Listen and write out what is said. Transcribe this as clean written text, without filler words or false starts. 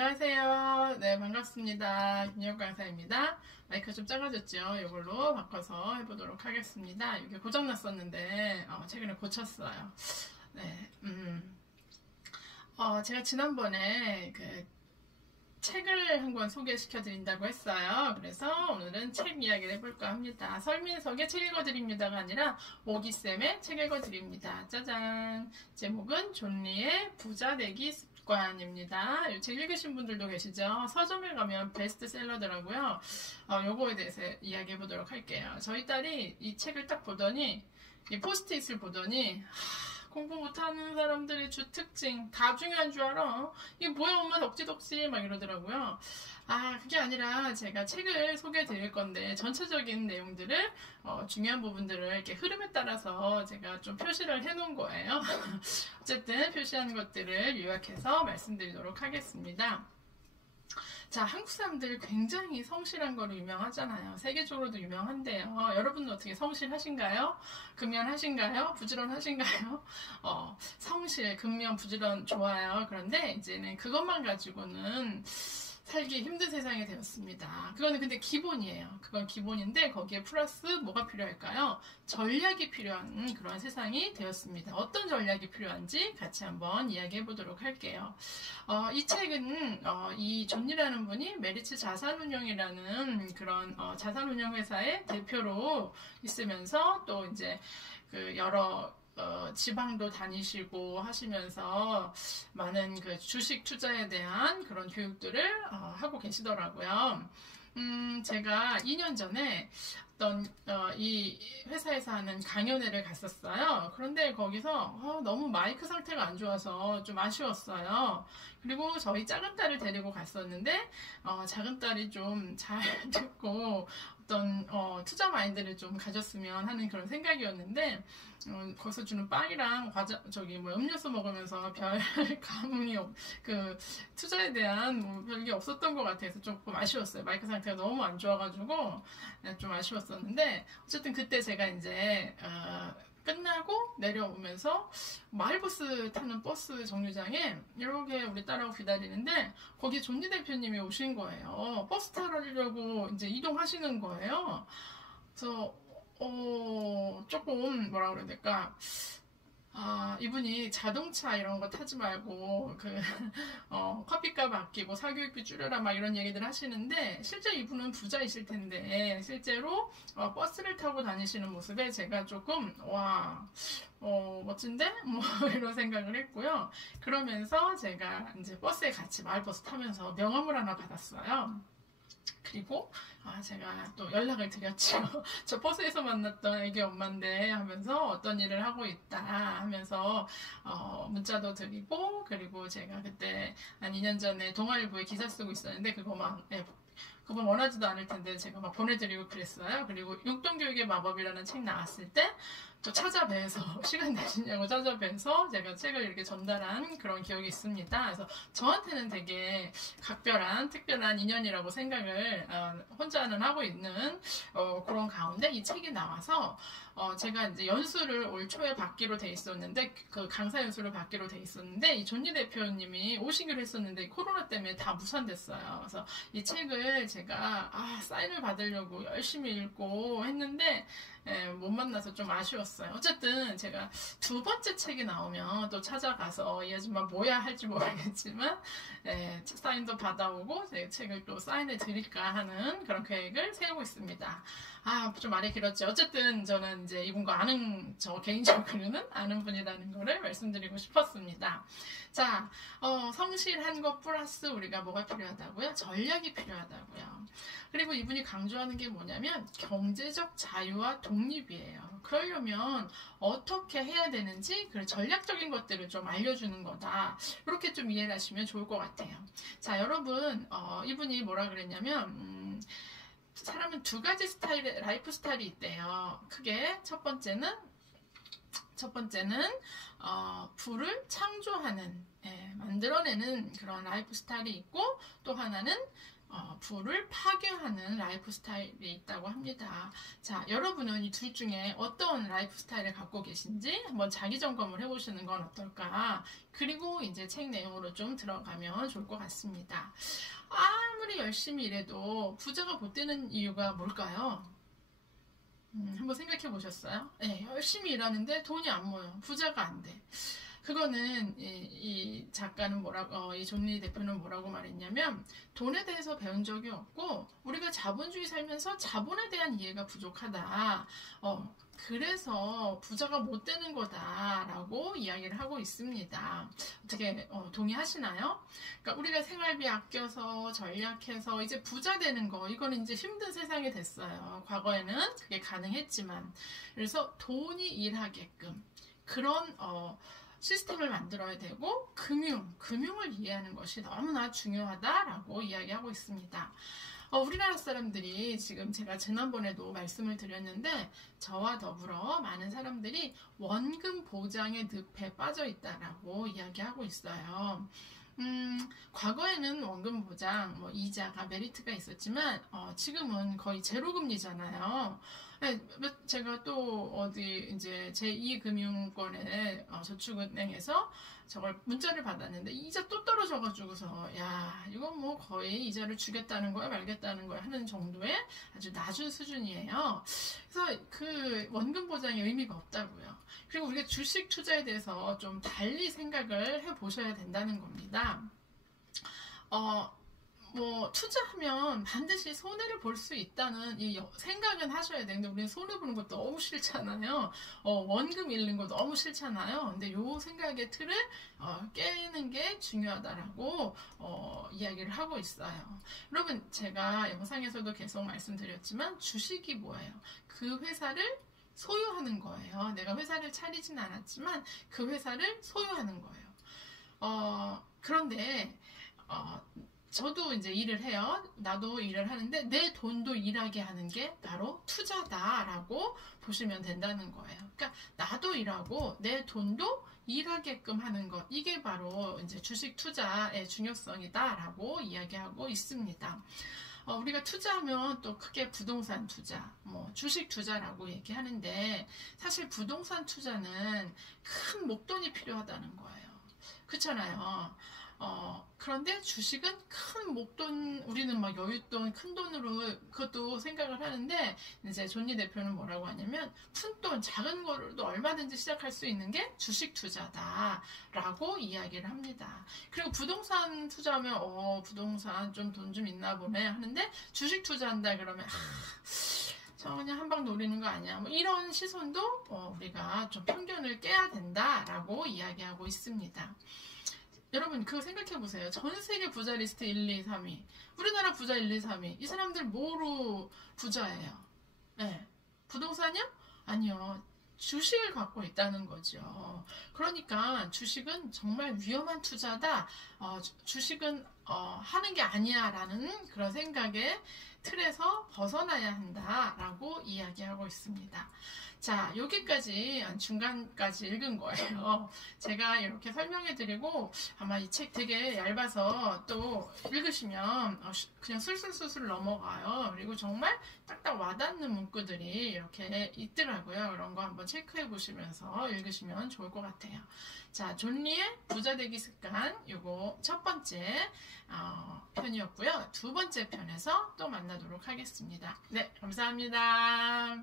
안녕하세요. 네, 반갑습니다. 김여욱 강사입니다. 마이크 좀 작아졌죠? 이걸로 바꿔서 해보도록 하겠습니다. 이게 고장났었는데 최근에 고쳤어요. 네, 제가 지난번에 그 책을 한 권 소개시켜 드린다고 했어요. 그래서 오늘은 책 이야기를 해볼까 합니다. 설민석의 책 읽어드립니다가 아니라 오기쌤의 책 읽어드립니다. 짜잔! 제목은 존 리의 부자 되기 습관입니다. 이 책 읽으신 분들도 계시죠? 서점에 가면 베스트셀러더라고요. 요거에 대해서 이야기해 보도록 할게요. 저희 딸이 이 책을 딱 보더니, 이 포스트잇을 보더니, 공부 못하는 사람들의 주 특징 다 중요한 줄 알아. 이게 뭐야 엄마 덕지덕지 막 이러더라고요. 그게 아니라 제가 책을 소개해 드릴 건데 전체적인 내용들을 중요한 부분들을 이렇게 흐름에 따라서 제가 좀 표시를 해 놓은 거예요. 어쨌든 표시한 것들을 요약해서 말씀드리도록 하겠습니다. 자, 한국 사람들 굉장히 성실한 거로 유명하잖아요. 세계적으로도 유명한데요. 여러분은 어떻게 성실하신가요? 근면하신가요? 부지런하신가요? 성실, 근면, 부지런 좋아요. 그런데 이제는 그것만 가지고는 살기 힘든 세상이 되었습니다. 그거는 근데 기본이에요. 그건 기본인데 거기에 플러스 뭐가 필요할까요? 전략이 필요한 그런 세상이 되었습니다. 어떤 전략이 필요한지 같이 한번 이야기해 보도록 할게요. 이 책은 이 존이라는 분이 메리츠 자산운용이라는 그런 자산운용회사의 대표로 있으면서 또 이제 그 여러 지방도 다니시고 하시면서 많은 그 주식 투자에 대한 그런 교육들을 하고 계시더라고요. 제가 2년 전에 이 회사에서 하는 강연회를 갔었어요. 그런데 거기서 너무 마이크 상태가 안 좋아서 좀 아쉬웠어요. 그리고 저희 작은 딸을 데리고 갔었는데 작은 딸이 좀 잘 듣고 어떤 투자 마인드를 좀 가졌으면 하는 그런 생각이었는데 거기서 주는 빵이랑 과자 음료수 먹으면서 별 감흥이 그 투자에 대한 뭐 별게 없었던 것 같아서 조금 아쉬웠어요. 마이크 상태가 너무 안 좋아가지고 좀 아쉬웠었는데 어쨌든 그때 제가 이제 끝나고 내려오면서 마을버스 타는 버스 정류장에 이렇게 우리 딸하고 기다리는데 거기 존니 대표님이 오신 거예요. 버스 타려고 이제 이동하시는 거예요. 그래서 조금 뭐라 그래야 될까? 이분이 자동차 이런 거 타지 말고 커피값 아끼고 사교육비 줄여라 막 이런 얘기들 하시는데 실제 이분은 부자이실 텐데 실제로 버스를 타고 다니시는 모습에 제가 조금 멋진데? 뭐 이런 생각을 했고요. 그러면서 제가 이제 버스에 같이 마을버스 타면서 명함을 하나 받았어요. 그리고 제가 또 연락을 드렸죠. 저 버스에서 만났던 애기 엄마인데 하면서 어떤 일을 하고 있다 하면서 문자도 드리고 그리고 제가 그때 한 2년 전에 동아일보에 기사 쓰고 있었는데 그분 원하지도 않을 텐데 제가 막 보내드리고 그랬어요. 그리고 용돈교육의 마법이라는 책 나왔을 때 또 찾아뵈서 시간 되시냐고 찾아뵈서 제가 책을 이렇게 전달한 그런 기억이 있습니다. 그래서 저한테는 되게 각별한 특별한 인연이라고 생각을 혼자는 하고 있는 그런 가운데 이 책이 나와서 제가 이제 연수를 올 초에 받기로 돼 있었는데 그 강사 연수를 받기로 돼 있었는데 이 존니 대표님이 오시기로 했었는데 코로나 때문에 다 무산됐어요. 그래서 이 책을 제가 사인을 받으려고 열심히 읽고 했는데 못 만나서 좀 아쉬웠어요. 어쨌든 제가 두 번째 책이 나오면 또 찾아가서 이 아줌마 뭐야 할지 모르겠지만 사인도 받아오고 제 책을 또 사인해 드릴까 하는 그런 계획을 세우고 있습니다. 좀 말이 길었죠. 어쨌든 저는 이제 이분과 저 개인적으로는 아는 분이라는 거를 말씀드리고 싶었습니다. 자, 성실한 것 플러스 우리가 뭐가 필요하다고요? 전략이 필요하다고요. 그리고 이분이 강조하는 게 뭐냐면 경제적 자유와 독립이에요. 그러려면 어떻게 해야 되는지 그 전략적인 것들을 좀 알려주는 거다. 이렇게 좀 이해를 하시면 좋을 것 같아요. 자, 여러분 이분이 뭐라 그랬냐면 사람은 두 가지 라이프 스타일이 있대요. 크게 첫 번째는 부를 창조하는 만들어내는 그런 라이프 스타일이 있고 또 하나는 부를 파괴하는 라이프 스타일이 있다고 합니다. 자, 여러분은 이 둘 중에 어떤 라이프 스타일을 갖고 계신지 한번 자기 점검을 해보시는 건 어떨까? 그리고 이제 책 내용으로 좀 들어가면 좋을 것 같습니다. 아무리 열심히 일해도 부자가 못 되는 이유가 뭘까요? 한번 생각해 보셨어요? 네, 열심히 일하는데 돈이 안 모여. 부자가 안 돼. 그거는 이 작가는 뭐라고 이 존리 대표는 뭐라고 말했냐면 돈에 대해서 배운 적이 없고 우리가 자본주의 살면서 자본에 대한 이해가 부족하다. 그래서 부자가 못 되는 거다라고 이야기를 하고 있습니다. 어떻게 동의하시나요? 그러니까 우리가 생활비 아껴서 전략해서 이제 부자 되는 거 이거는 이제 힘든 세상이 됐어요. 과거에는 그게 가능했지만 그래서 돈이 일하게끔 그런 시스템을 만들어야 되고 금융을 이해하는 것이 너무나 중요하다라고 이야기하고 있습니다. 우리나라 사람들이 지금 제가 지난번에도 말씀을 드렸는데 저와 더불어 많은 사람들이 원금 보장의 늪에 빠져 있다라고 이야기하고 있어요. 과거에는 원금 보장, 이자가 메리트가 있었지만 지금은 거의 제로금리잖아요. 네, 제가 또 어디 이제 제2금융권의 저축은행에서 저걸 문자를 받았는데 이자 또 떨어져가지고서 야 이건 뭐 거의 이자를 주겠다는 거야 말겠다는 거야 하는 정도의 아주 낮은 수준이에요. 그래서 그 원금 보장의 의미가 없다고요. 그리고 우리가 주식 투자에 대해서 좀 달리 생각을 해보셔야 된다는 겁니다. 투자하면 반드시 손해를 볼 수 있다는 이 생각은 하셔야 되는데 우리는 손해보는 거 너무 싫잖아요. 원금 잃는 거 너무 싫잖아요. 근데 요 생각의 틀을 깨는 게 중요하다라고 이야기를 하고 있어요. 여러분 제가 영상에서도 계속 말씀드렸지만 주식이 뭐예요? 그 회사를 소유하는 거예요. 내가 회사를 차리진 않았지만 그 회사를 소유하는 거예요. 그런데 저도 이제 일을 해요. 나도 일을 하는데 내 돈도 일하게 하는 게 바로 투자다라고 보시면 된다는 거예요. 그러니까 나도 일하고 내 돈도 일하게끔 하는 것 이게 바로 이제 주식 투자의 중요성이다라고 이야기하고 있습니다. 우리가 투자하면 또 크게 부동산 투자, 주식 투자라고 얘기하는데 사실 부동산 투자는 큰 목돈이 필요하다는 거예요. 그렇잖아요. 그런데 주식은 큰 목돈, 우리는 막 여윳돈, 큰 돈으로 그것도 생각을 하는데 이제 존리 대표는 뭐라고 하냐면 푼돈, 작은 거로도 얼마든지 시작할 수 있는 게 주식 투자다라고 이야기를 합니다. 그리고 부동산 투자하면 부동산 좀 돈 좀 있나 보네 하는데 주식 투자한다 그러면 저 그냥 한 방 노리는 거 아니야. 이런 시선도 우리가 좀 편견을 깨야 된다라고 이야기하고 있습니다. 여러분 그거 생각해보세요. 전 세계 부자 리스트 1, 2, 3위 우리나라 부자 1, 2, 3위 이 사람들 뭐로 부자예요? 네. 부동산이요? 아니요. 주식을 갖고 있다는 거죠. 그러니까 주식은 정말 위험한 투자다. 주식은 하는 게 아니야 라는 그런 생각에 틀에서 벗어나야 한다라고 이야기하고 있습니다. 자, 여기까지 중간까지 읽은 거예요. 제가 이렇게 설명해드리고 아마 이 책 되게 얇아서 또 읽으시면 그냥 술술술술 넘어가요. 그리고 정말 딱딱 와닿는 문구들이 이렇게 있더라고요. 그런 거 한번 체크해 보시면서 읽으시면 좋을 것 같아요. 자, 존리의 부자되기 습관 요거 첫 번째 편이었고요. 두 번째 편에서 또 만나도록 하겠습니다. 네, 감사합니다.